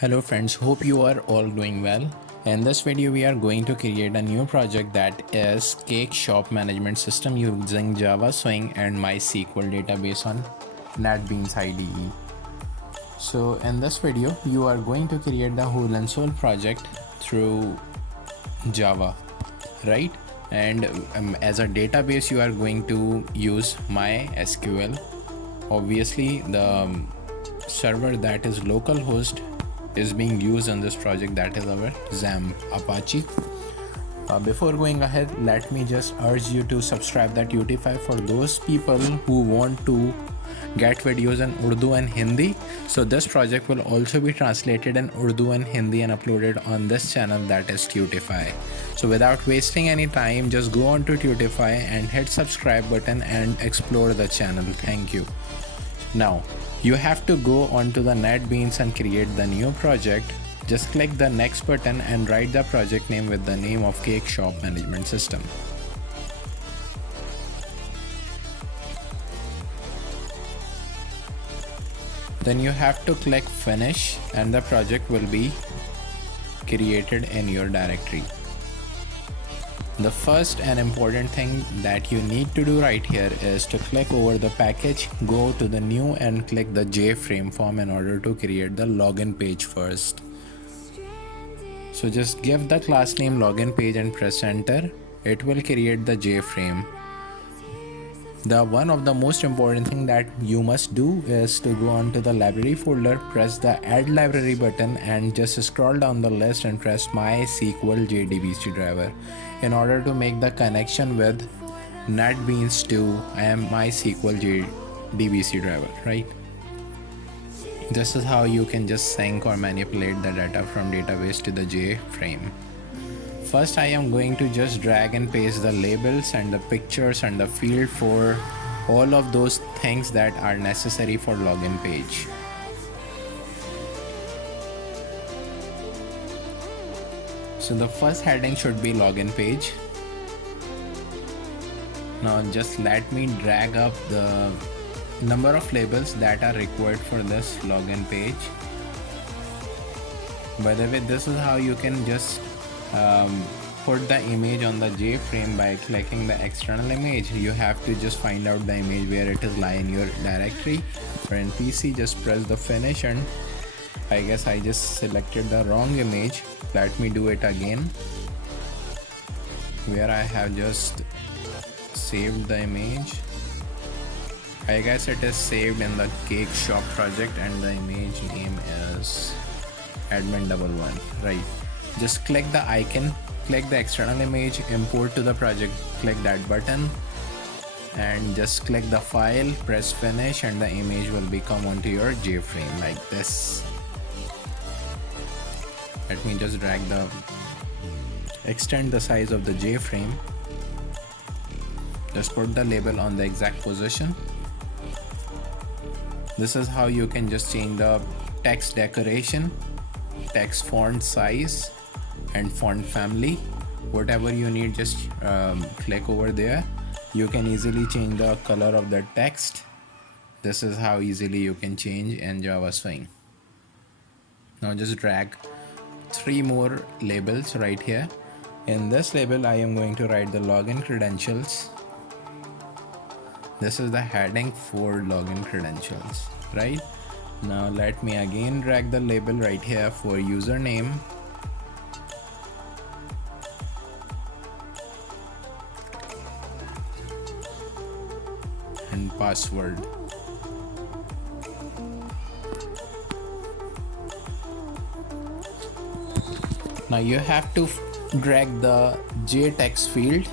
Hello friends, hope you are all doing well. In this video we are going to create a new project that is Cakeshop Management System using Java Swing and MySQL Database on NetBeans IDE. So in this video you are going to create the whole and sole project through Java, right? And as a database you are going to use MySQL. Obviously the server that is localhost is being used on this project, that is our XAMPP Apache. Before going ahead, let me just urge you to subscribe that Utify for those people who want to get videos in Urdu and Hindi. So this project will also be translated in Urdu and Hindi and uploaded on this channel, that is Tutify. So without wasting any time, just go on to Tutify and hit subscribe button and explore the channel. Thank you. Now you have to go onto the NetBeans and create the new project. Just click the next button and write the project name with the name of Cakeshop Management System. Then you have to click finish and the project will be created in your directory. The first and important thing that you need to do right here is to click over the package, go to the new and click the JFrame form in order to create the login page first. So just give the class name login page and press enter. It will create the JFrame. The one of the most important thing that you must do is to go on to the library folder, press the add library button and just scroll down the list and press MySQL DBMS driver in order to make the connection with NetBeans to MySQL DBMS driver, right? This is how you can just sync or manipulate the data from database to the JFrame. First, I am going to just drag and paste the labels and the pictures and the field for all of those things that are necessary for login page. So the first heading should be login page. Now just let me drag up the number of labels that are required for this login page. By the way, this is how you can just put the image on the JFrame by clicking the external image. You have to just find out the image where it is lie in your directory, or in PC just press the finish, and I guess I just selected the wrong image. Let me do it again, where I have just saved the image. I guess it is saved in the Cakeshop project and the image name is admin11, right? Just click the icon, click the external image, import to the project, click that button and just click the file, press finish, and the image will become onto your JFrame like this. Let me just extend the size of the JFrame. Just put the label on the exact position. This is how you can just change the text decoration, text font size and font family. Whatever you need, just click over there. You can easily change the color of the text. This is how easily you can change in Java Swing. Now just drag 3 more labels right here. In this label I am going to write the login credentials. This is the heading for login credentials, right? Now let me again drag the label right here for username. And password. Now you have to drag the JText field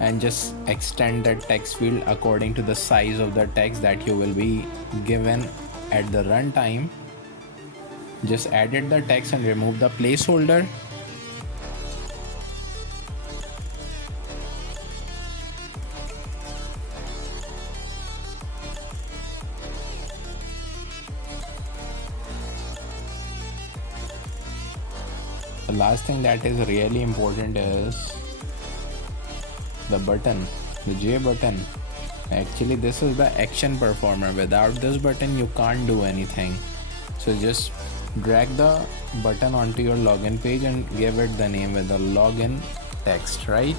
and just extend that text field according to the size of the text that you will be given at the runtime. Just edit the text and remove the placeholder. The last thing that is really important is the button, the J button. Actually this is the action performer. Without this button you can't do anything. So just drag the button onto your login page and give it the name with the login text, right?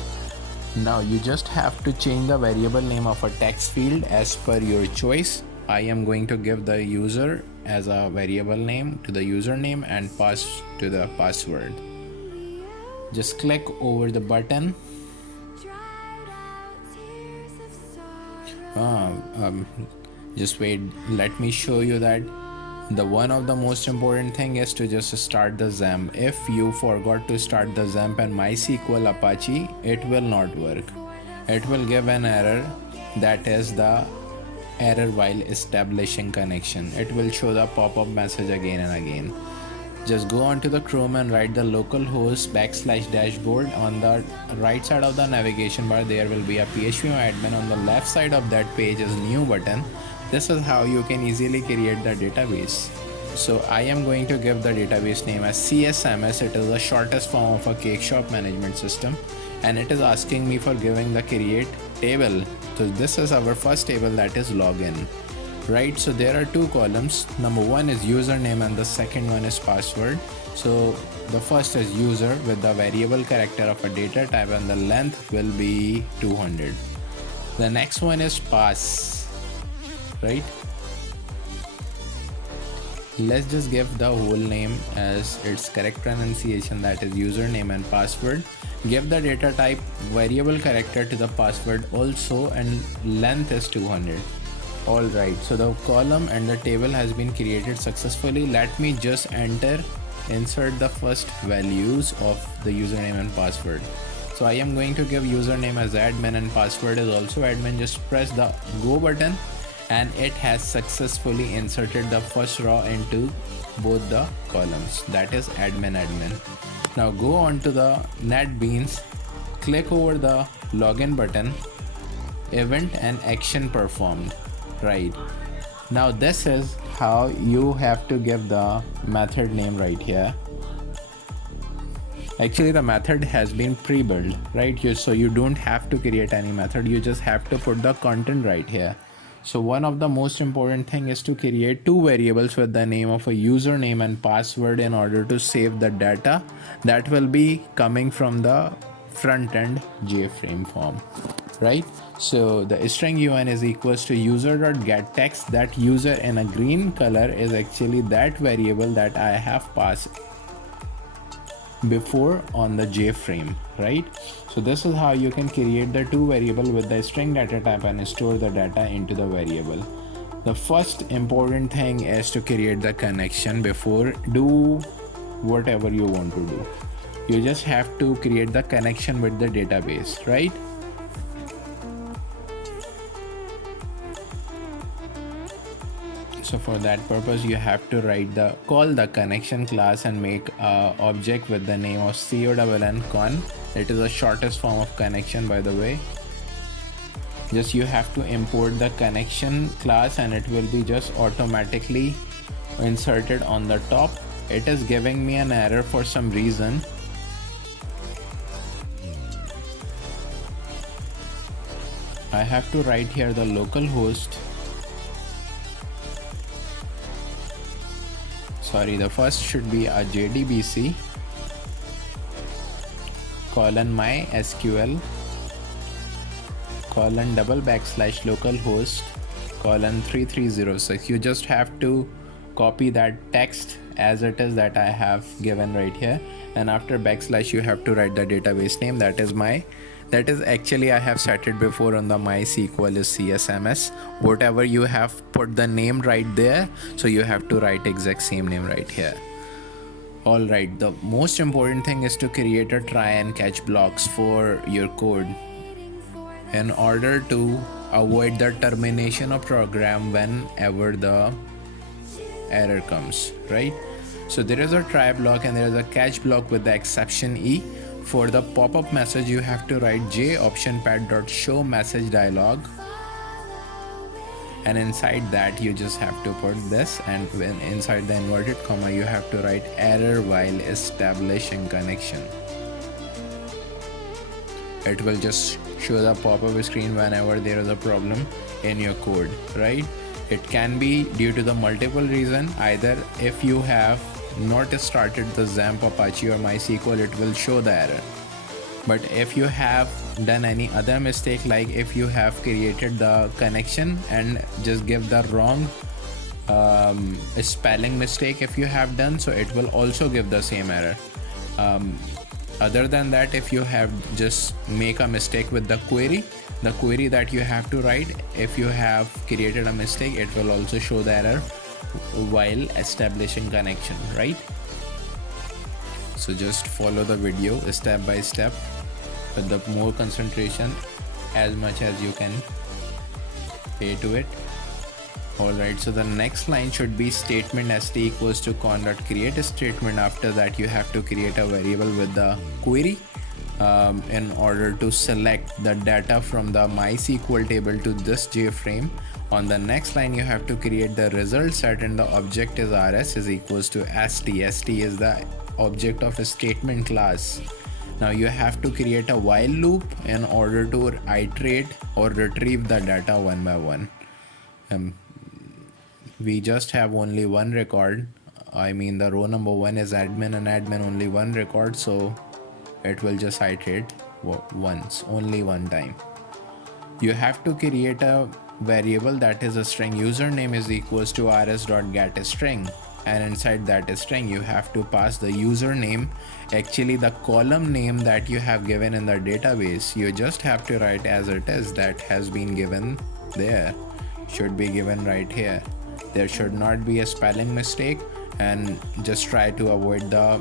Now you just have to change the variable name of a text field as per your choice. I am going to give the user as a variable name to the username and pass to the password. Just click over the button. Just wait, let me show you that the one of the most important thing is to just start the XAMPP. If you forgot to start the XAMPP and MySQL Apache, it will not work. It will give an error, that is the error while establishing connection. It will show the pop-up message again and again. Just go onto the Chrome and write the localhost /dashboard. On the right side of the navigation bar there will be a PHP admin. On the left side of that page is new button. This is how you can easily create the database. So I am going to give the database name as CSMS. It is the shortest form of a Cakeshop Management System, and it is asking me for giving the create table. So this is our first table, that is login, right? So there are two columns. Number one is username and the second one is password. So the first is user with the variable character of a data type and the length will be 200. The next one is pass, right? Let's just give the whole name as its correct pronunciation, that is username and password. Give the data type variable character to the password also, and length is 200. Alright, so the column and the table has been created successfully. Let me just insert the first values of the username and password. So I am going to give username as admin and password is also admin. Just press the go button and it has successfully inserted the first row into both the columns, that is admin. Now go on to the NETBEANS, click over the login button, event and action performed. Right, now this is how you have to give the method name right here. Actually the method has been pre-built, right? So you don't have to create any method, you just have to put the content right here. So one of the most important thing is to create two variables with the name of a username and password in order to save the data that will be coming from the front end JFrame form, right? So the string un is equals to user.getText. That user in a green color is actually that variable that I have passed before on the JFrame, right? So this is how you can create the two variable with the string data type and store the data into the variable. The first important thing is to create the connection before do whatever you want to do. You just have to create the connection with the database, right? So for that purpose you have to call the connection class and make a object with the name of con. It is the shortest form of connection, by the way. Just you have to import the connection class and it will be just automatically inserted on the top. It is giving me an error for some reason. I have to write here the localhost. Sorry, the first should be a JDBC colon MySQL colon /localhost colon 3306. You just have to copy that text as it is that I have given right here, and after backslash you have to write the database name, that is actually I have set it before on the MySQL is CSMS. Whatever you have put the name right there, so you have to write exact same name right here. Alright, the most important thing is to create a try and catch blocks for your code in order to avoid the termination of program whenever the error comes, right? So there is a try block and there is a catch block with the exception E. For the pop-up message you have to write j option pad.show message dialog, and inside that you just have to put this, and when inside the inverted comma you have to write error while establishing connection. It will just show the pop-up screen whenever there is a problem in your code, right? It can be due to the multiple reason. Either if you have not started the XAMPP, Apache or MySQL, it will show the error. But if you have done any other mistake, like if you have created the connection and just give the wrong spelling mistake if you have done, so it will also give the same error. Other than that, if you have just make a mistake with the query that you have to write, if you have created a mistake, it will also show the error while establishing connection, right? So just follow the video step by step with the more concentration as much as you can pay to it. Alright, so the next line should be statement st equals to con.create a statement. After that, you have to create a variable with the query in order to select the data from the MySQL table to this JFrame. On the next line, you have to create the result set, and the object is rs is equals to st. St is the object of a statement class. Now you have to create a while loop in order to iterate or retrieve the data one by one. We just have only one record. I mean, the row number 1 is admin, and admin only one record, so it will just iterate once, only one time. You have to create a variable that is a string. Username is equals to rs.getString, and inside that string you have to pass the username. Actually, the column name that you have given in the database, you just have to write as it is. That has been given there, should be given right here. There should not be a spelling mistake, and just try to avoid the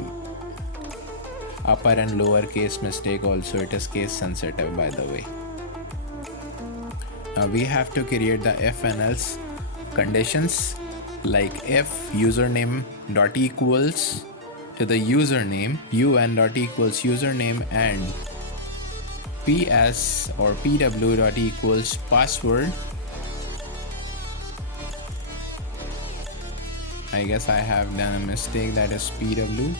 upper and lower case mistake also. It is case sensitive, by the way. Now we have to create the if and else conditions, like if username dot equals to the username, un dot equals username, and ps or pw dot equals password. I guess I have done a mistake, that is pw.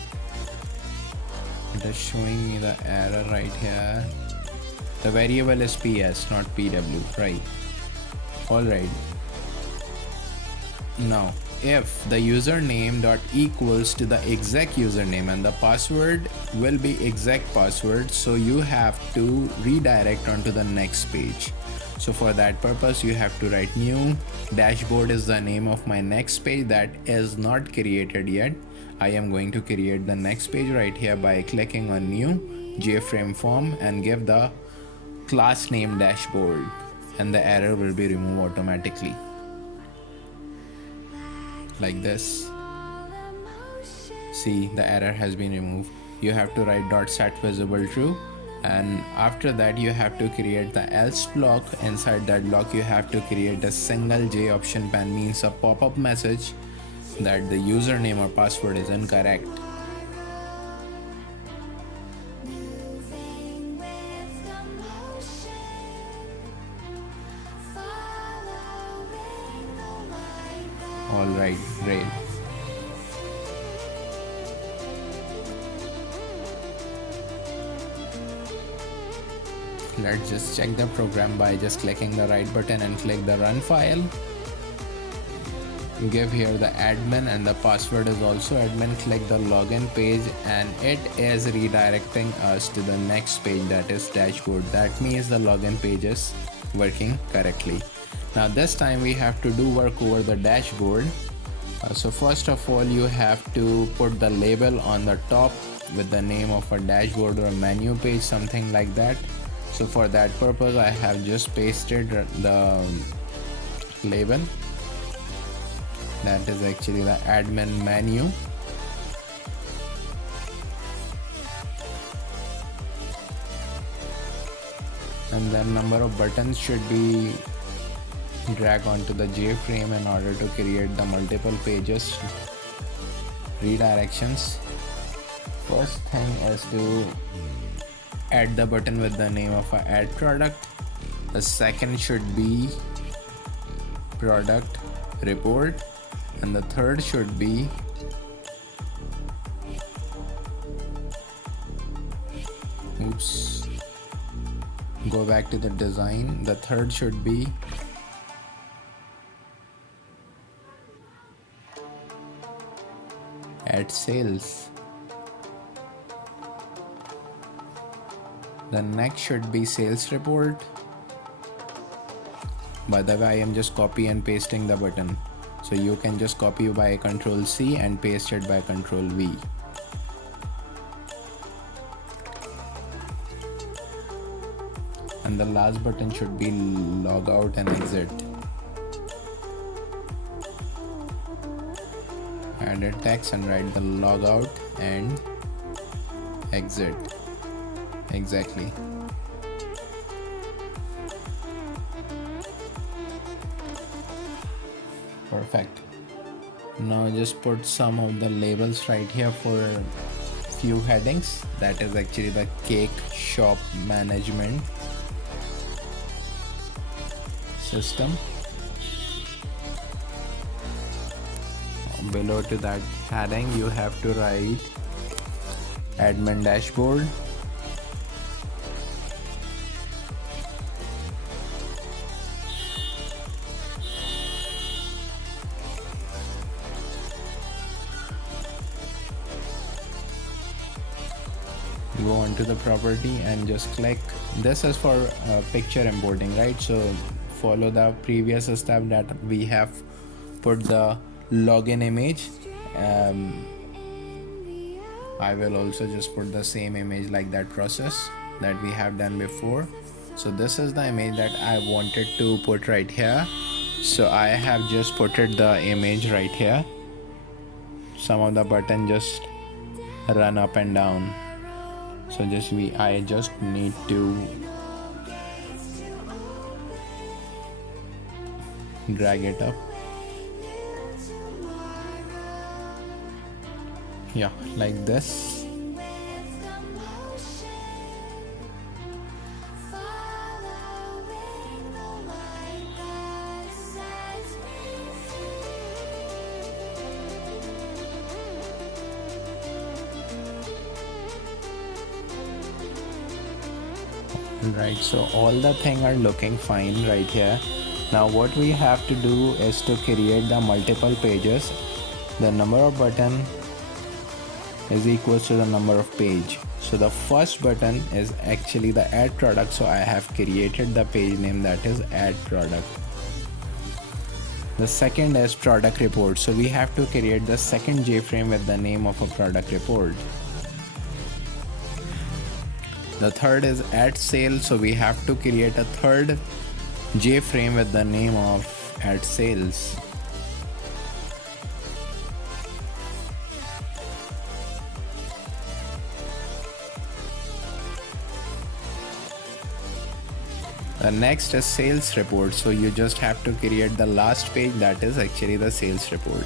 It is showing me the error right here. The variable is ps, not pw, right? Alright. Now, if the username dot equals to the exact username and the password will be exact password, so you have to redirect onto the next page. So for that purpose, you have to write new. Dashboard is the name of my next page that is not created yet. I am going to create the next page right here by clicking on new JFrame form and give the class name dashboard, and the error will be removed automatically like this. See, the error has been removed. You have to write dot set visible true, and after that you have to create the else block. Inside that block you have to create a single J option pan, means a pop-up message that the username or password is incorrect. Alright, great. Let's just check the program by just clicking the right button and click the run file. Give here the admin, and the password is also admin. Click the login page, and it is redirecting us to the next page, that is dashboard. That means the login page is working correctly. Now this time we have to do work over the dashboard. So first of all, you have to put the label on the top with the name of a dashboard or a menu page, something like that. So for that purpose, I have just pasted the label. That is actually the admin menu. And then number of buttons should be dragged onto the JFrame in order to create the multiple pages redirections. First thing is to add the button with the name of a add product. The second should be product report, and the third should be go back to the design. The third should be at sales. The next should be sales report. By the way, I am just copy and pasting the button, so you can just copy by Ctrl C and paste it by Ctrl V. And the last button should be log out and exit. Add a text and write the log out and exit. Exactly. Perfect. Now just put some of the labels right here for few headings. That is actually the Cakeshop Management System. Below to that heading you have to write admin dashboard. Go on to the property and just click. This is for picture importing, right? So follow the previous step that we have put the login image. I will also just put the same image like that process that we have done before. So this is the image that I wanted to put right here. So I have just put it the image right here. Some of the button just run up and down. So I just need to drag it up. Yeah, like this. Right, so all the things are looking fine right here. Now what we have to do is to create the multiple pages. The number of button is equals to the number of page. So the first button is actually the add product, so I have created the page name that is add product. The second is product report, so we have to create the second JFrame with the name of a product report. The third is add sale, so we have to create a third JFrame with the name of add sales. The next is sales report, so you just have to create the last page that is actually the sales report.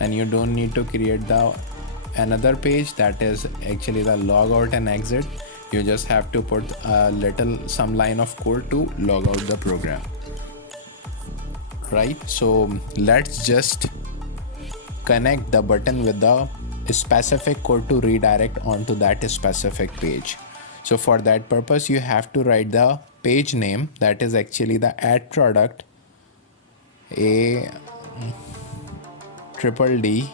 And you don't need to create another page that is actually the log out and exit. You just have to put some line of code to log out the program, right? So let's just connect the button with the specific code to redirect onto that specific page. So for that purpose you have to write the page name that is actually the add product a triple D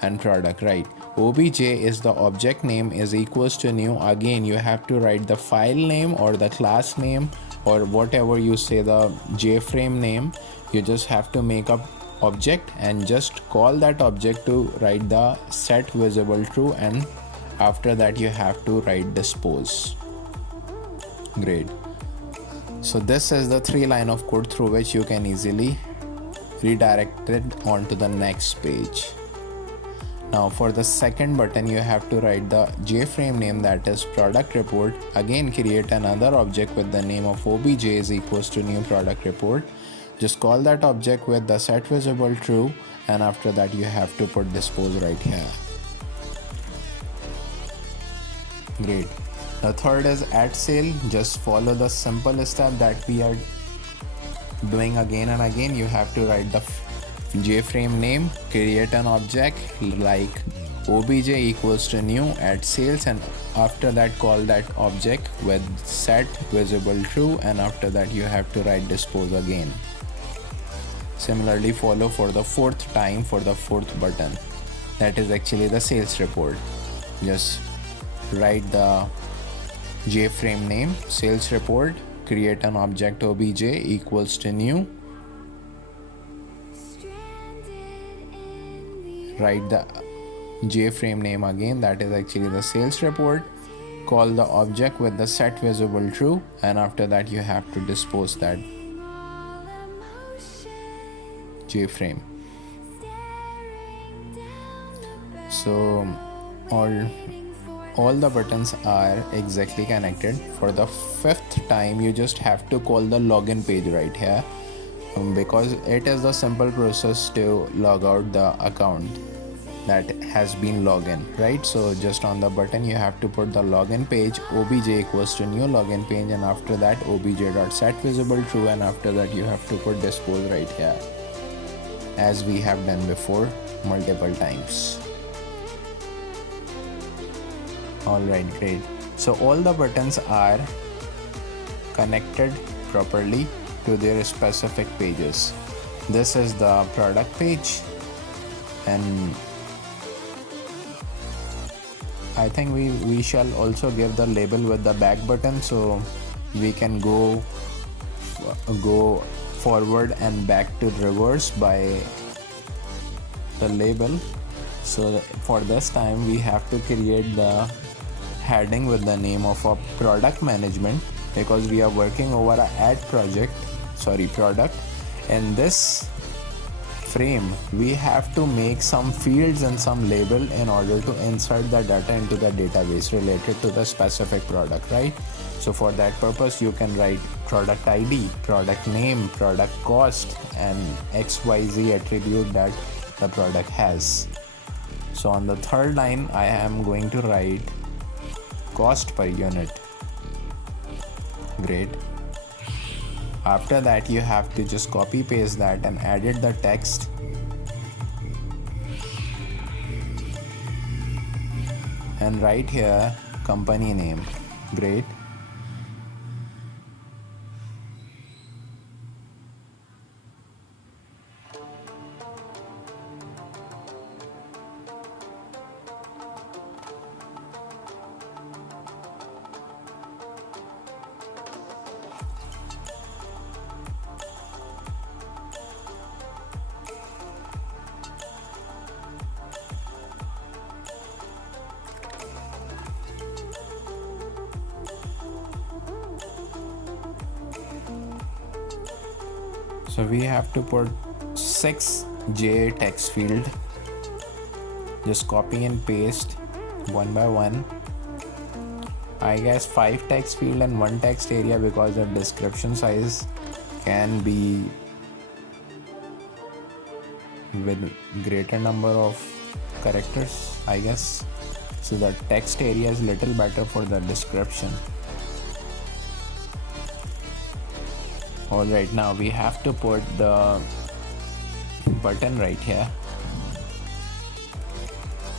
and product, right? Obj is the object name is equals to new. Again you have to write the file name or the class name or whatever you say the JFrame name. You just have to make up object and just call that object to write the set visible true, and after that you have to write dispose. Great. So this is the 3 line of code through which you can easily redirect it onto the next page. Now for the second button you have to write the JFrame name that is product report. Again create another object with the name of obj is equals to new product report. Just call that object with the set visible true, and after that you have to put dispose right here. Great. The third is add sale. Just follow the simple step that we are doing again and again. You have to write the JFrame name, create an object like obj equals to new add sales, and after that call that object with set visible true, and after that you have to write dispose again. Similarly follow for the fourth time for the fourth button, that is actually the sales report. Just write the JFrame name, sales report, create an object obj equals to new, write the JFrame name again, that is actually the sales report, call the object with the set visible true, and after that you have to dispose that JFrame. So all the buttons are exactly connected. For the fifth time you just have to call the login page right here, because it is the simple process to log out the account that has been logged in, right? So just on the button you have to put the login page obj equals to new login page, and after that obj.set visible true, and after that you have to put dispose right here, as we have done before multiple times. Alright, great. So all the buttons are connected properly to their specific pages. This is the product page, and I think we shall also give the label with the back button, so we can go forward and back to reverse by the label. So for this time we have to create the heading with the name of a product management, because we are working over a product. In this frame we have to make some fields and some label in order to insert the data into the database related to the specific product, right? So for that purpose you can write product ID, product name, product cost, and XYZ attribute that the product has. So on the third line I am going to write cost per unit. Great. After that you have to just copy paste that and edit the text, and write here company name. Great. So we have to put 6 J text field. Just copy and paste one by one. I guess 5 text field and 1 text area, because the description size can be with greater number of characters, I guess. So the text area is little better for the description. Alright, now we have to put the button right here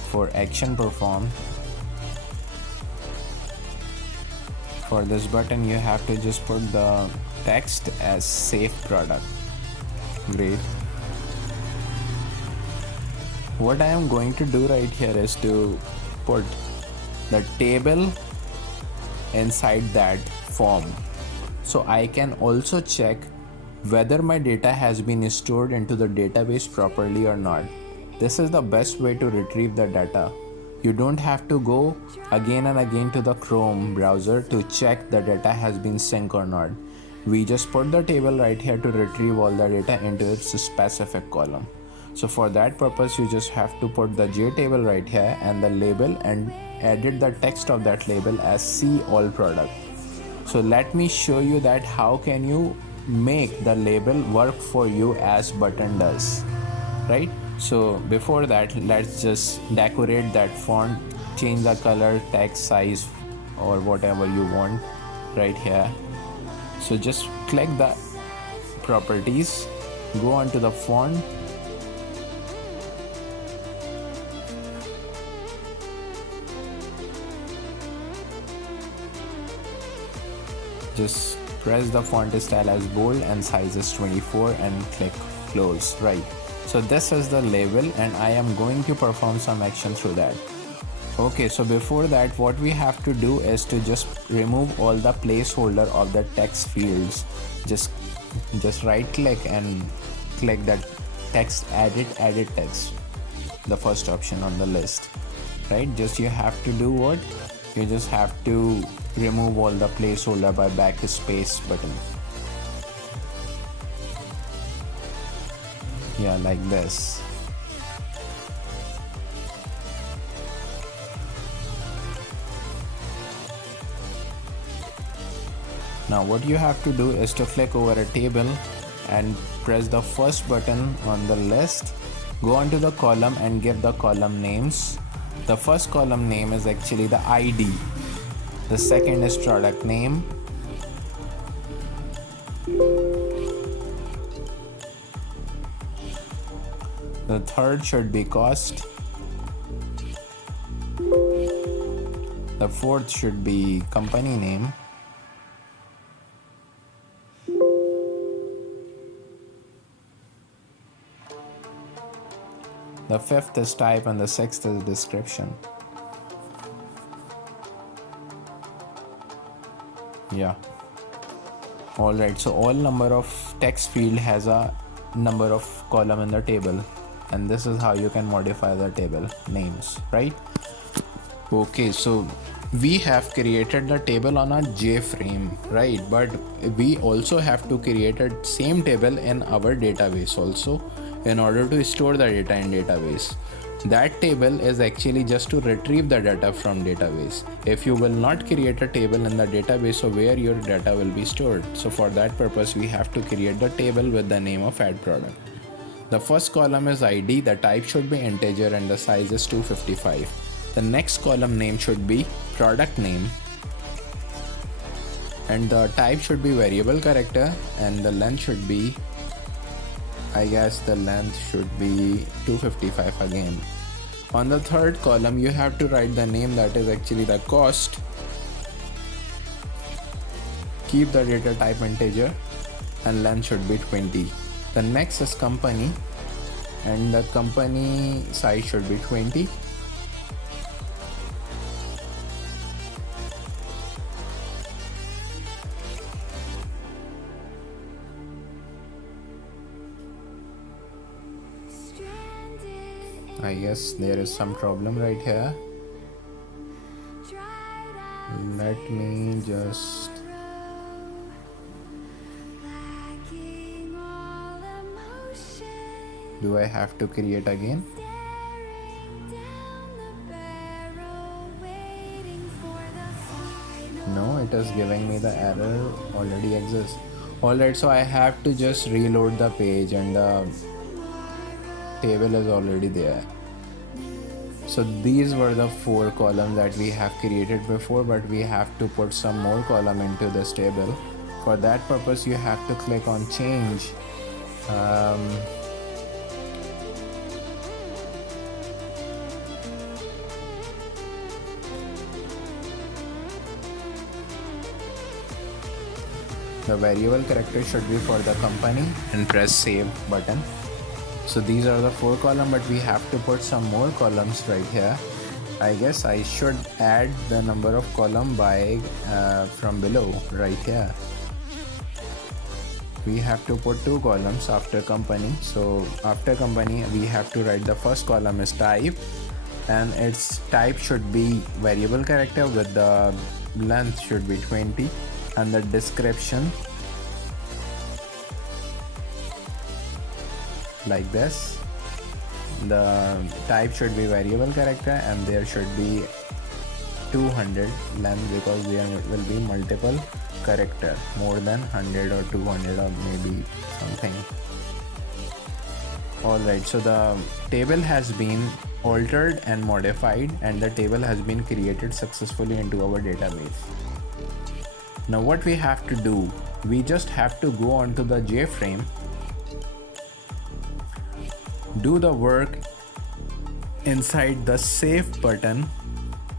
for action performed. For this button you have to just put the text as save product. Great. What I am going to do right here is to put the table inside that form, so I can also check whether my data has been stored into the database properly or not. This is the best way to retrieve the data. You don't have to go again and again to the Chrome browser to check the data has been synced or not. We just put the table right here to retrieve all the data into its specific column. So for that purpose you just have to put the J table right here and the label, and edit the text of that label as see all product. So let me show you that how can you make the label work for you as button does, right? So before that, let's just decorate that font, change the color, text size, or whatever you want right here. So just click the properties, go onto the font, just press the font style as bold and size is 24 and click close, right? So this is the label and I am going to perform some action through that. Okay, so before that, what we have to do is to just remove all the placeholder of the text fields. Just right click and click that text, edit text, the first option on the list, right? Just you have to do what? You just have to remove all the placeholder by backspace button. Yeah, like this. Now what you have to do is to click over a table and press the first button on the list. Go onto the column and give the column names. The first column name is actually the ID. The second is product name. The third should be cost. The fourth should be company name. The fifth is type and the sixth is description. Yeah. Alright, so all number of text field has a number of column in the table, and this is how you can modify the table names, right? Okay, so we have created the table on a JFrame, right? But we also have to create a same table in our database also in order to store the data in database. That table is actually just to retrieve the data from database. If you will not create a table in the database, so where your data will be stored. So for that purpose, we have to create the table with the name of add product. The first column is ID, the type should be integer and the size is 255. The next column name should be product name and the type should be variable character and the length should be, I guess the length should be 255 again. On the third column, you have to write the name, that is actually the cost. Keep the data type integer and length should be 20. The next is company and the company size should be 20. I guess there is some problem right here. Let me just do I have to create again? No, it is giving me the error already exists. Alright, so I have to just reload the page and the table is already there. So these were the 4 columns that we have created before, but we have to put some more column into this table. For that purpose, you have to click on change. The variable character should be for the company and press save button. So these are the 4 columns, but we have to put some more columns right here. I guess I should add the number of column by from below right here. We have to put 2 columns after company. So after company, we have to write the first column is type and its type should be variable character with the length should be 20 and the description like this. The type should be variable character and there should be 200 length because there will be multiple character, more than 100 or 200 or maybe something. Alright, so the table has been altered and modified and the table has been created successfully into our database. Now what we have to do, we just have to go onto the JFrame, do the work inside the save button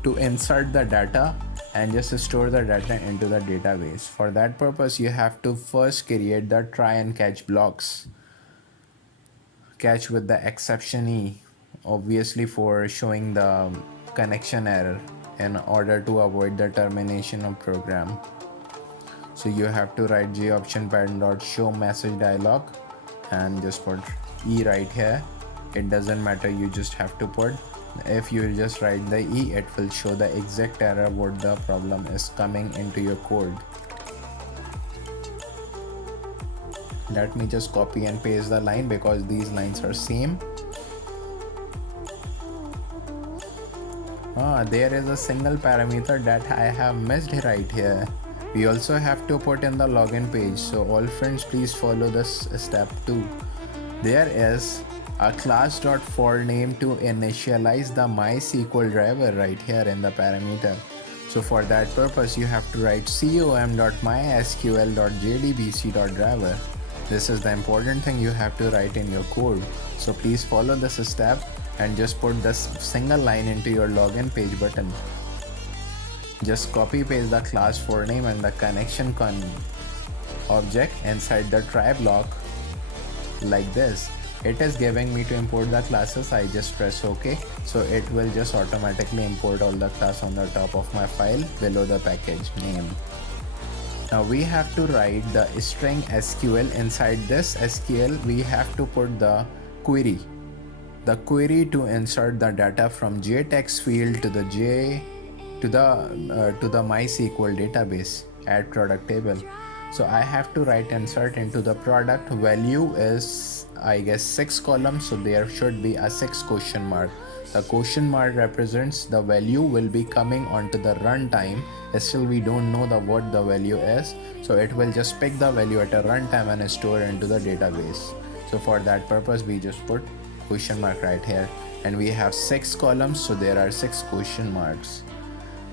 to insert the data and just store the data into the database. For that purpose, you have to first create the try and catch blocks. catch with the exception E, obviously for showing the connection error in order to avoid the termination of program. So you have to write J option pattern dot show message dialog and just put E right here. It doesn't matter, you just have to put. If you just write the E, it will show the exact error what the problem is coming into your code. Let me just copy and paste the line because these lines are same. There is a single parameter that I have missed right here. We also have to put in the login page. So all friends, please follow this step too. There is a class.forName to initialize the MySQL driver right here in the parameter. So for that purpose, you have to write com.mysql.jdbc.driver. This is the important thing you have to write in your code. So please follow this step and just put this single line into your login page button. Just copy paste the class for name and the connection object inside the try block like this. It is giving me to import the classes. I just press OK. So it will just automatically import all the class on the top of my file below the package name. Now we have to write the string SQL. Inside this SQL, we have to put the query. The query to insert the data from JText field to the MySQL database, add product table. So I have to write insert into the product. Value is, I guess, 6 columns. So there should be a 6 question mark. The question mark represents the value will be coming onto the runtime. Still we don't know what the value is. So it will just pick the value at a runtime and store into the database. So for that purpose, we just put question mark right here. And we have 6 columns. So there are 6 question marks.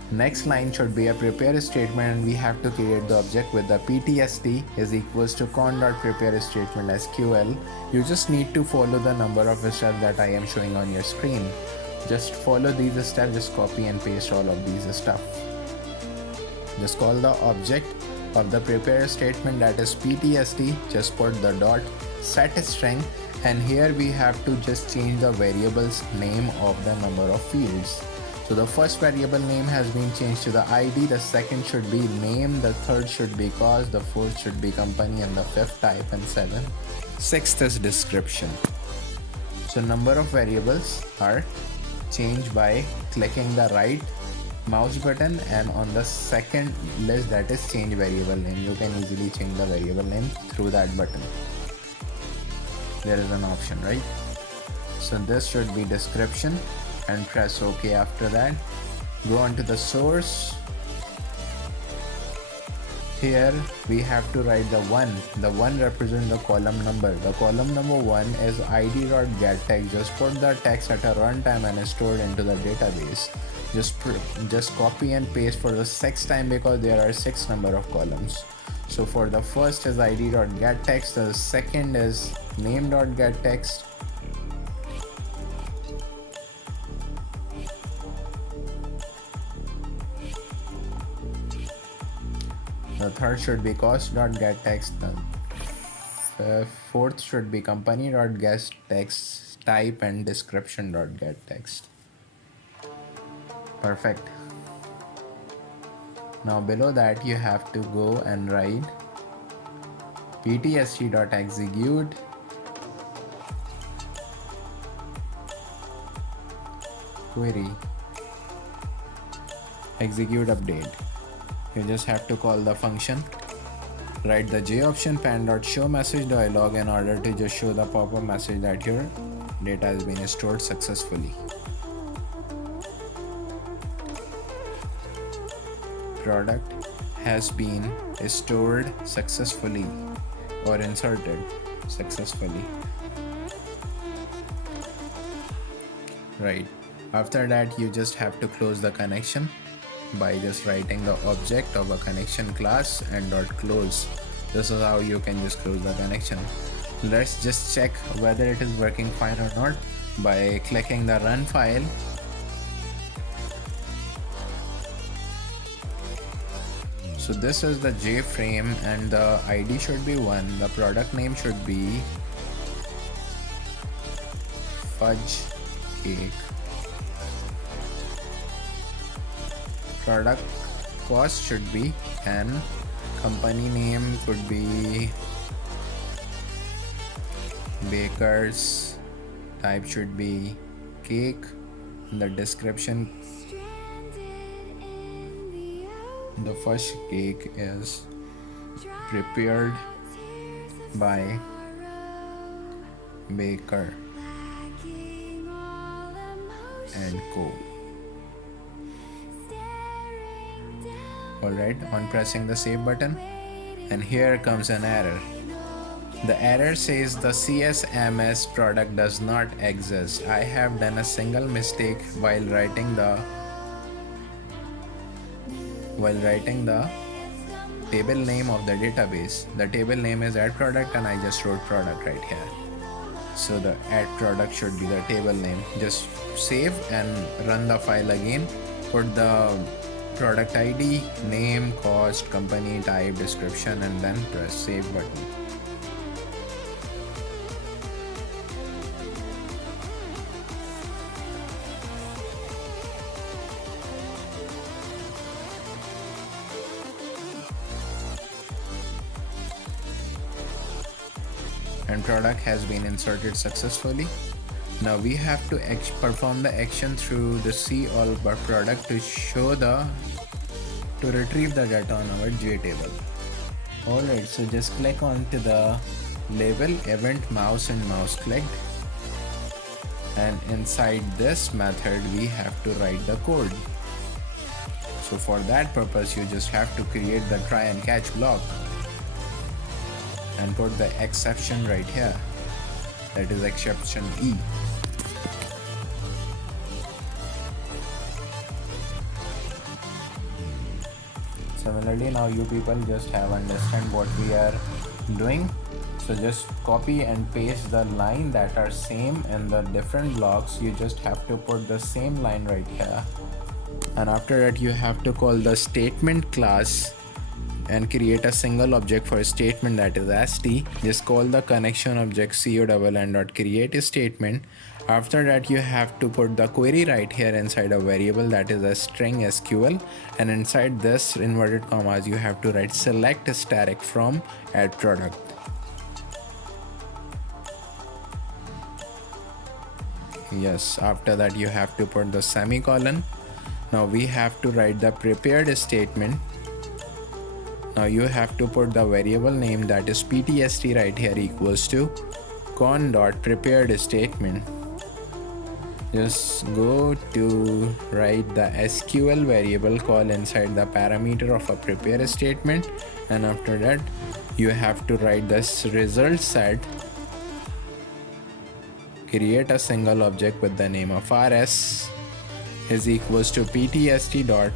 Next line should be a prepare statement, and we have to create the object with the ptst is equals to con.prepare statement SQL. You just need to follow the number of steps that I am showing on your screen. Just follow these steps, just copy and paste all of these stuff. Just call the object of the prepare statement, that is ptst, just put the dot set string, and here we have to just change the variable's name of the number of fields. So the first variable name has been changed to the ID, the second should be name, the third should be cost, the fourth should be company, and the fifth type, and sixth is description. So number of variables are changed by clicking the right mouse button, and on the second list, that is change variable name. You can easily change the variable name through that button. There is an option, right? So this should be description, and press OK after that. Go on to the source. Here we have to write the 1. The 1 represents the column number. The column number 1 is id.getText. Just put the text at a runtime and store it into the database. Just copy and paste for the 6th time because there are 6 number of columns. So for the first is id.getText, the second is name.getText, the third should be cost.getText, the fourth should be company.getText type, and description.getText. Perfect. Now below that you have to go and write ptst.execute query execute update. You just have to call the function, write the J option pan.show message dialog in order to just show the pop-up message that your data has been stored successfully. Product has been stored successfully or inserted successfully. Right. After that, you just have to close the connection by just writing the object of a connection class and .close. This is how you can just close the connection. Let's just check whether it is working fine or not by clicking the run file. So this is the JFrame, and the ID should be 1, the product name should be fudge cake. Product cost should be N. Company name could be bakers. Type should be cake. The description, the fudge cake is prepared by baker and co. Alright, on pressing the save button, and here comes an error. The error says the CSMS product does not exist. I have done a single mistake while writing the table name of the database. The table name is add product and I just wrote product right here. So the add product should be the table name. Just save and run the file again. Put the product ID, name, cost, company, type, description, and then press save button. And product has been inserted successfully. Now we have to perform the action through the see all product to retrieve the data on our JTable. Alright, so just click onto the label event mouse and mouse clicked, and inside this method we have to write the code. So for that purpose you just have to create the try and catch block and put the exception right here, that is exception E. Similarly, now you people just have understand what we are doing. So just copy and paste the line that are same in the different blocks. You just have to put the same line right here, and after that you have to call the statement class and create a single object for a statement, that is st. Just call the connection object co_n.create a statement. After that you have to put the query right here inside a variable, that is a string SQL, and inside this inverted commas you have to write select static from add product. Yes, after that you have to put the semicolon. Now we have to write the prepared statement. Now you have to put the variable name, that is ptst right here, equals to con.prepared statement. Just go to write the SQL variable call inside the parameter of a prepare statement, and after that you have to write this result set, create a single object with the name of rs is equals to ptst dot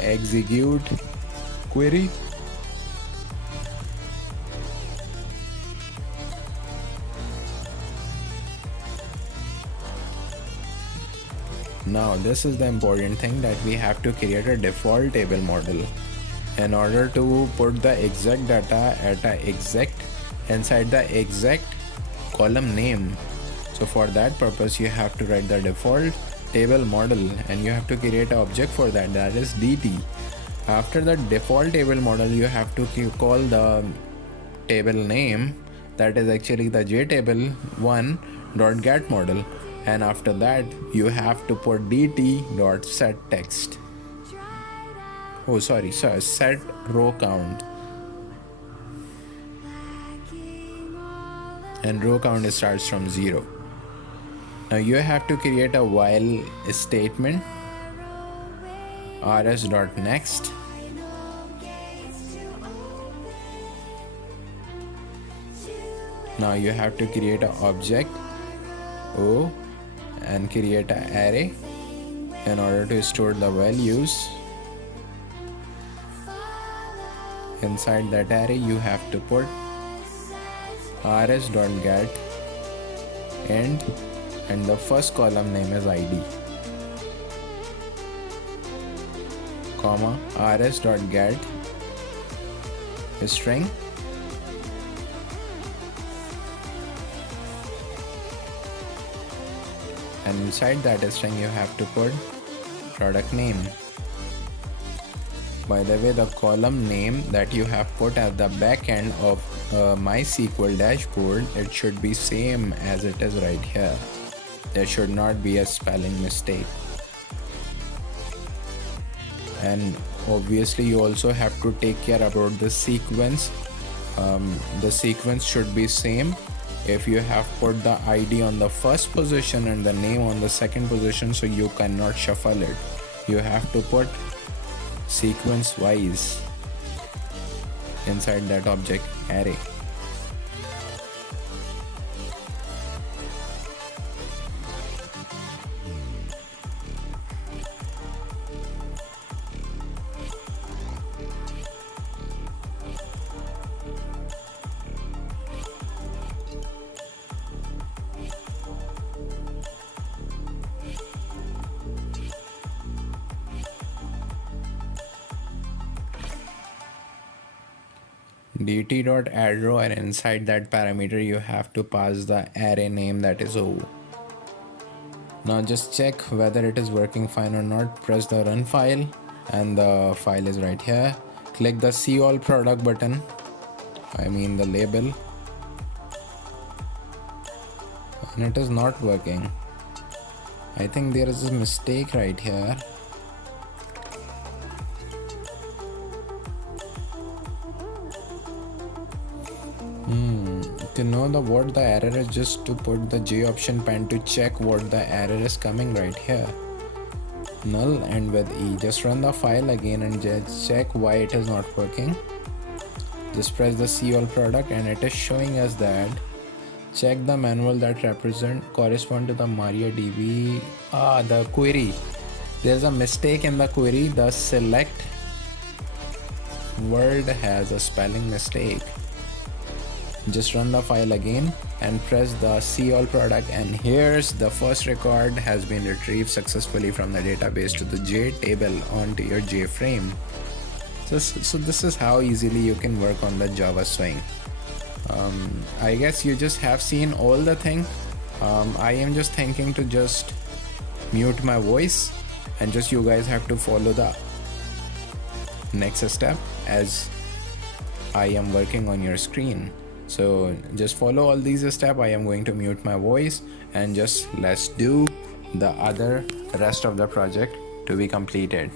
execute query. Now this is the important thing, that we have to create a default table model in order to put the exact data at a exact inside the exact column name. So for that purpose you have to write the default table model, and you have to create an object for that, that is dt. After the default table model you have to call the table name, that is actually the jtable1.get model, and after that you have to put dt.setText. Oh sorry, set row count, and row count starts from 0. Now you have to create a while statement, rs.next. Now you have to create an object O and create an array in order to store the values. Inside that array you have to put rs.get end, and the first column name is id, comma rs.get string, and inside that string you have to put product name. By the way, the column name that you have put at the back end of MySQL dashboard, it should be same as it is right here. There should not be a spelling mistake. And obviously you also have to take care about the sequence. The sequence should be same. If you have put the ID on the first position and the name on the second position, so you cannot shuffle it. You have to put sequence wise inside that object array. dt.addRow, and inside that parameter you have to pass the array name, that is O. Now just check whether it is working fine or not. Press the run file and the file is right here. Click the see all product button, I mean the label, and it is not working. I think there is a mistake right here. To know what the error is, just to put the J option pen to check what the error is coming right here. Null and with E. Just run the file again and just check why it is not working. Just press the see all product and it is showing us that check the manual that correspond to the MariaDB. The query. There's a mistake in the query. The select word has a spelling mistake. Just run the file again and press the see all product, and here's the first record has been retrieved successfully from the database to the J table onto your J frame. So this is how easily you can work on the Java swing. I guess you just have seen all the thing. I am just thinking to just mute my voice and just you guys have to follow the next step as I am working on your screen. So just follow all these steps. I am going to mute my voice and just let's do the other rest of the project to be completed.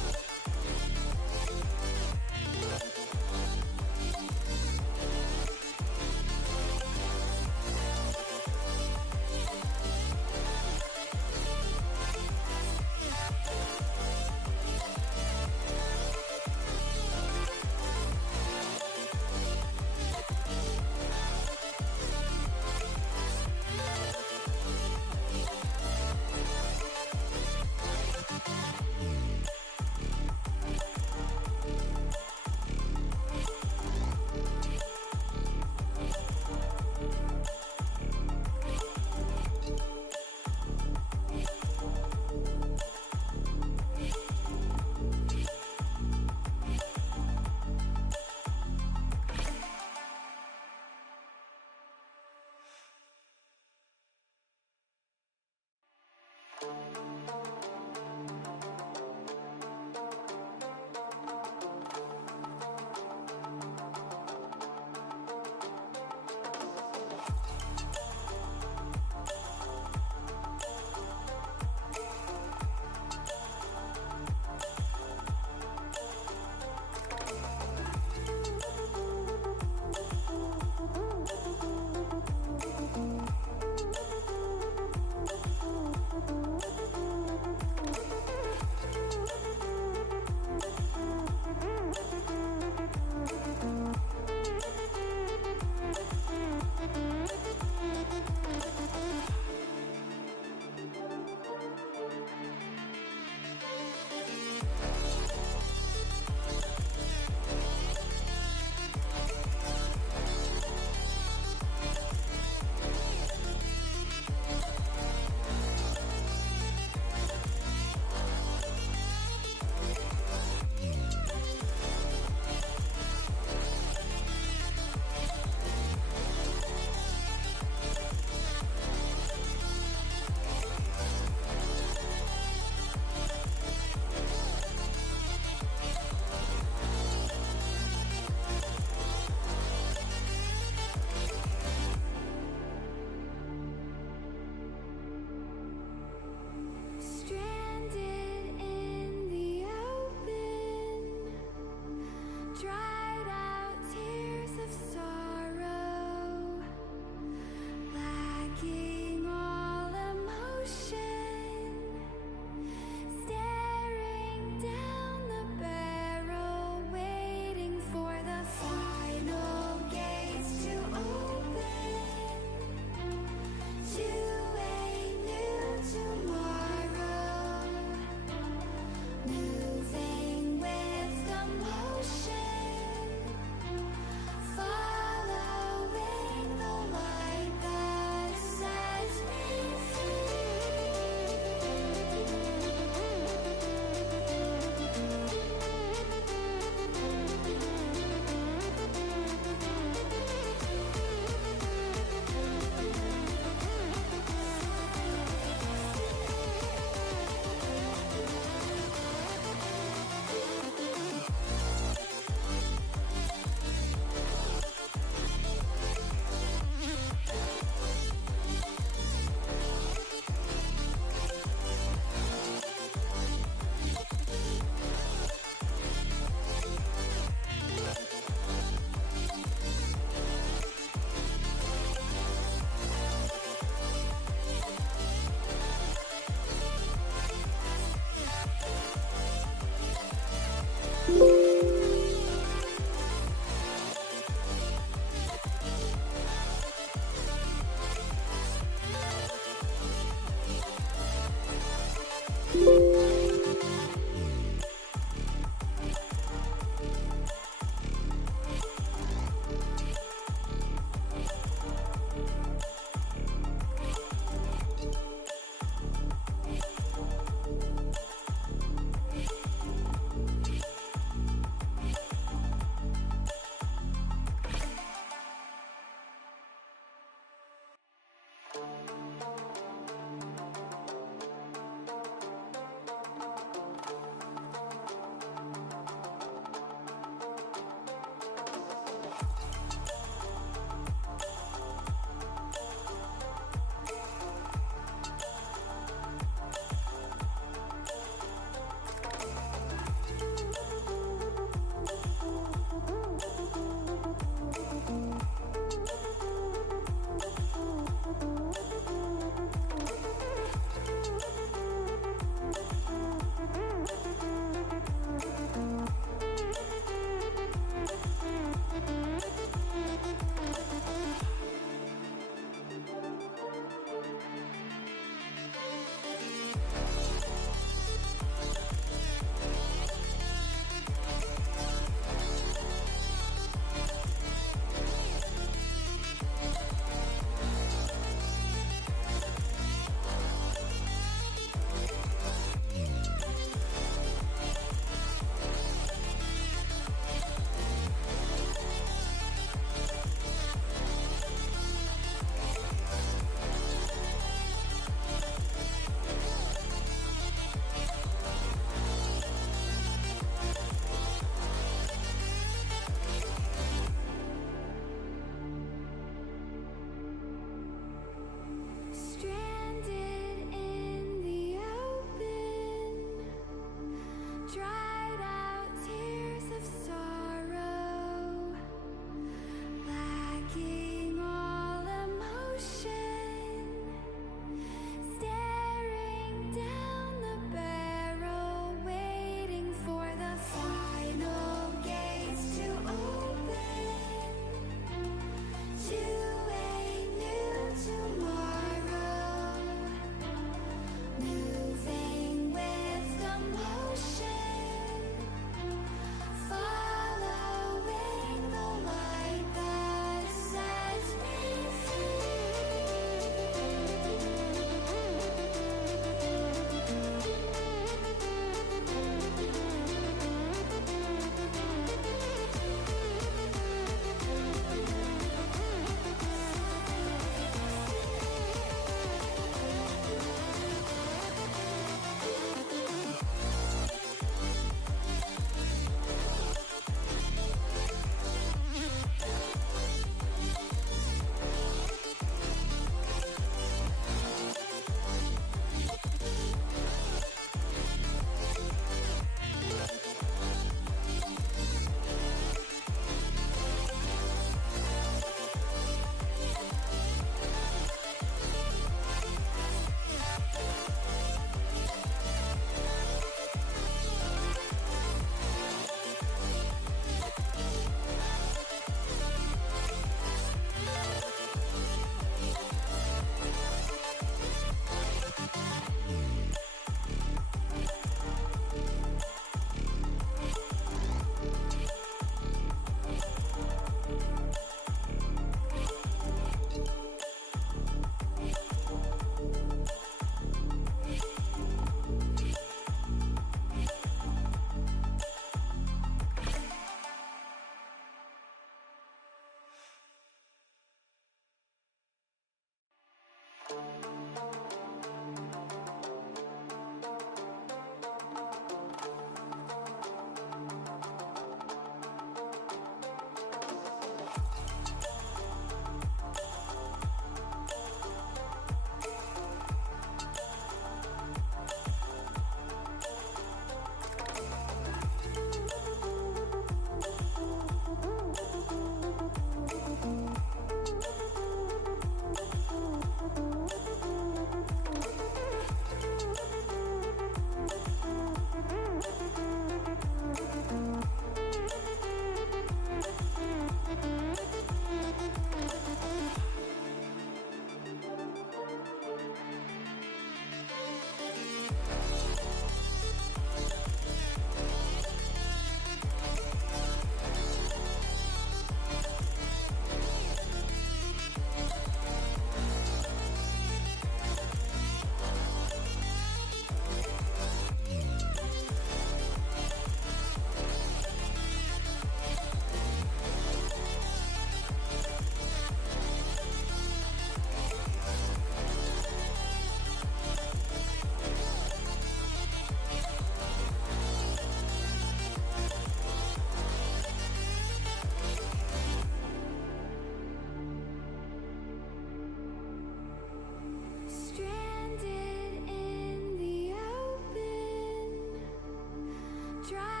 try.